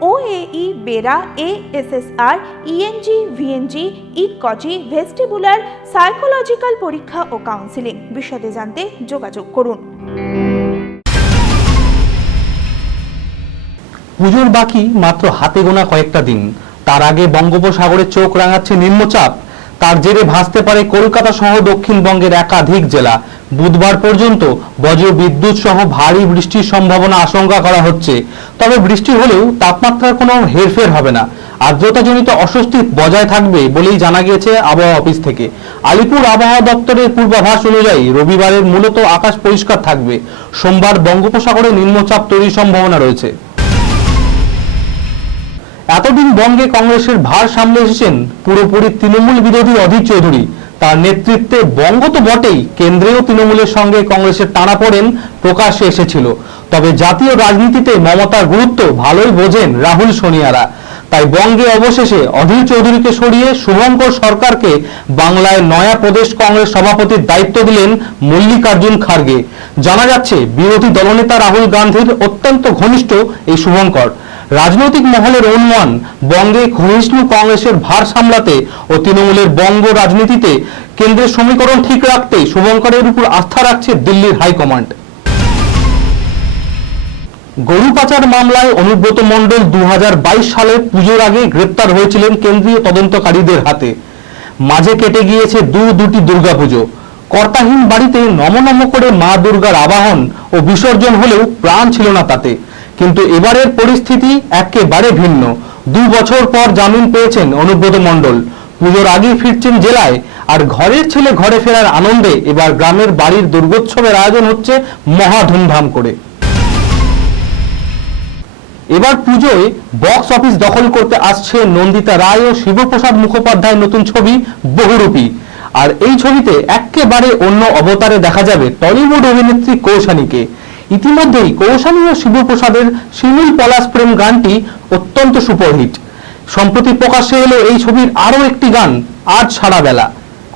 OAE BERA, ASSR, ENG, VNG, ইকজি vestibular psychological পরীক্ষা ও কাউন্সিলিং বিশদে জানতে যোগাযোগ করুন। পুজোর বাকি মাত্র হাতে গোনা কয়েকটা দিন। তার আগে বঙ্গোপসাগরে চোখ রাঙাচ্ছে নিম্নচাপ। তার জেরে ভাসতে পারে কলকাতা সহ দক্ষিণবঙ্গের একাধিক জেলা। বুধবার পর্যন্ত বজ্র বিদ্যুৎ সহ ভারী বৃষ্টির সম্ভাবনা আশঙ্কা করা হচ্ছে। তবে বৃষ্টি হলেও তাপমাত্রার কোনো হেরফের হবে না। আর্দ্রতাজনিত অস্বস্তি বজায় থাকবে বলেই জানা গিয়েছে আবহাওয়া অফিস থেকে। আলিপুর আবহাওয়া দপ্তরের পূর্বাভাস অনুযায়ী রবিবারের মূলত আকাশ পরিষ্কার থাকবে। সোমবার বঙ্গোপসাগরে নিম্নচাপ তৈরির সম্ভাবনা রয়েছে। এতদিন বঙ্গে কংগ্রেসের ভার সামলে এসেছেন পুরোপুরি তৃণমূল বিরোধী অধীর চৌধুরী। তার নেতৃত্বে বঙ্গ তো বটেই, কেন্দ্রেও তৃণমূলের সঙ্গে কংগ্রেসের টানা পড়েন প্রকাশ্যে এসেছিল। তবে জাতীয় রাজনীতিতে মমতার গুরুত্ব ভালোই বোঝেন রাহুল সোনিয়ারা। তাই বঙ্গে অবশেষে অধীর চৌধুরীকে সরিয়ে শুভঙ্কর সরকারকে বাংলায় নয়া প্রদেশ কংগ্রেস সভাপতির দায়িত্ব দিলেন মল্লিকার্জুন খার্গে। জানা যাচ্ছে, বিরোধী দলনেতা রাহুল গান্ধীর অত্যন্ত ঘনিষ্ঠ এই শুভঙ্কর। রাজনৈতিক মহলের অনুমান, বঙ্গে ক্ষয়িষ্ণু কংগ্রেসের ভার সামলাতে ও তৃণমূলের বঙ্গ রাজনীতিতে কেন্দ্রের সমীকরণ ঠিক রাখতে শুভঙ্করের উপর আস্থা রাখছে দিল্লির হাইকমান্ড। গরু পাচার মামলায় অনুব্রত মণ্ডল দুই হাজার বাইশ সালে পুজোর আগে গ্রেপ্তার হয়েছিলেন কেন্দ্রীয় তদন্তকারীদের হাতে। মাঝে কেটে গিয়েছে দু দুটি দুর্গাপুজো। কর্তাহীন বাড়িতে নমনম করে মা দুর্গার আবাহন ও বিসর্জন হলেও প্রাণ ছিল না তাতে। কিন্তু এবারের পরিস্থিতি একেবারে ভিন্ন। দু বছর পর জামিন পেয়েছেন অনুব্রত মণ্ডল। পুজোর আগেই ফিরছেন জেলায়, আর ঘরের ছেলে ঘরে ফেরার আনন্দে এবার গ্রামের বাড়ির দুর্গোৎসবের আয়োজন হচ্ছে মহা ধুমধাম করে। এবার পুজোয় বক্স অফিস দখল করতে আসছে নন্দিতা রায় ও শিবপ্রসাদ মুখোপাধ্যায়ের নতুন ছবি বহুরূপী। আর এই ছবিতে একেবারে অন্য অবতারে দেখা যাবে টলিউড অভিনেত্রী কৌশানীকে। ইতিমধ্যেই কৌশানী ও শিবপ্রসাদের শিমুল পলাশ প্রেম গানটি অত্যন্ত সুপারহিট সম্প্রতি প্রকাশ্যে এলো এই ছবির আরও একটি গান, আজ সারা বেলা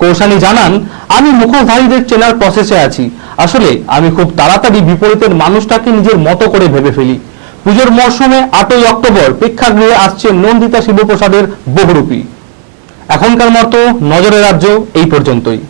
কৌশানী জানান, আমি মুখোশধারীদের চেনার প্রসেসে আছি। আসলে আমি খুব তাড়াতাড়ি বিপরীতের মানুষটাকে নিজের মতো করে ভেবে ফেলি। পুজোর মরশুমে আটই অক্টোবর প্রেক্ষাগৃহে আসছে নন্দিতা শিবপ্রসাদের বহুরূপী। এখনকার মতো নজরে রাজ্য এই পর্যন্তই।